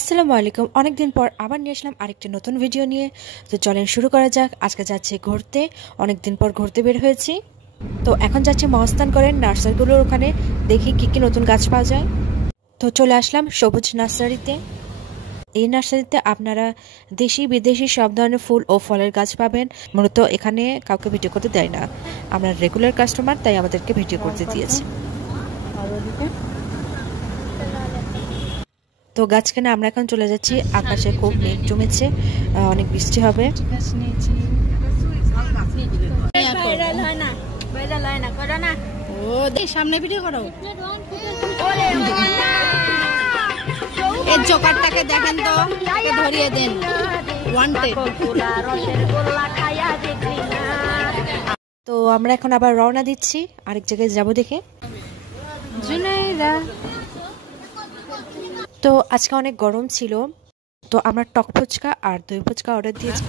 আসসালামু আলাইকুম। অনেকদিন পর আবার নিয়ে আসলাম আরেকটি নতুন ভিডিও নিয়ে। তো চলেন শুরু করা যাক। আজকে যাচ্ছি ঘুরতে, অনেকদিন পর ঘুরতে বের হয়েছি। তো এখন যাচ্ছি মহাস্থান করেন নার্সারিগুলোর ওখানে, দেখি কি কি নতুন গাছ পাওয়া যায়। তো চলে আসলাম সবুজ নার্সারিতে। এই নার্সারিতে আপনারা দেশি বিদেশি সব ধরনের ফুল ও ফলের গাছ পাবেন। মূলত এখানে কাউকে ভিডিও করতে দেয় না, আমরা রেগুলার কাস্টমার, তাই আমাদেরকে ভিডিও করতে দিয়েছে। তো গাছ কেনা আমরা এখন চলে যাচ্ছি। আকাশে খুব মেঘ জমেছে, অনেক বৃষ্টি হবে। সামনে ভিডিও করো। এই জোকারটাকে দেখেন তো, ধরিয়ে দেন। তো আমরা এখন আবার রওনা দিচ্ছি আরেক জায়গায় যাব দেখে। তো আজকে অনেক গরম ছিল, তো আমরা টক ফুচকা আর দই ফুচকা অর্ডার দিয়েছি।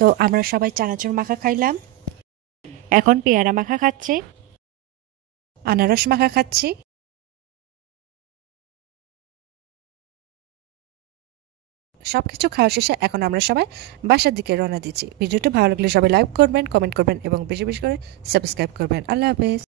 তো আমরা সবাই চানাচুর মাখা খাইলাম, এখন পেয়ারা মাখা খাচ্ছি, আনারস মাখা খাচ্ছি। সবকিছু খাওয়া শেষে এখন আমরা সবাই বাসার দিকে রওনা দিচ্ছি। ভিডিওটা ভালো লাগলে সবাই লাইক করবেন, কমেন্ট করবেন এবং বেশি বেশি করে সাবস্ক্রাইব করবেন। আল্লাহ হাফেজ।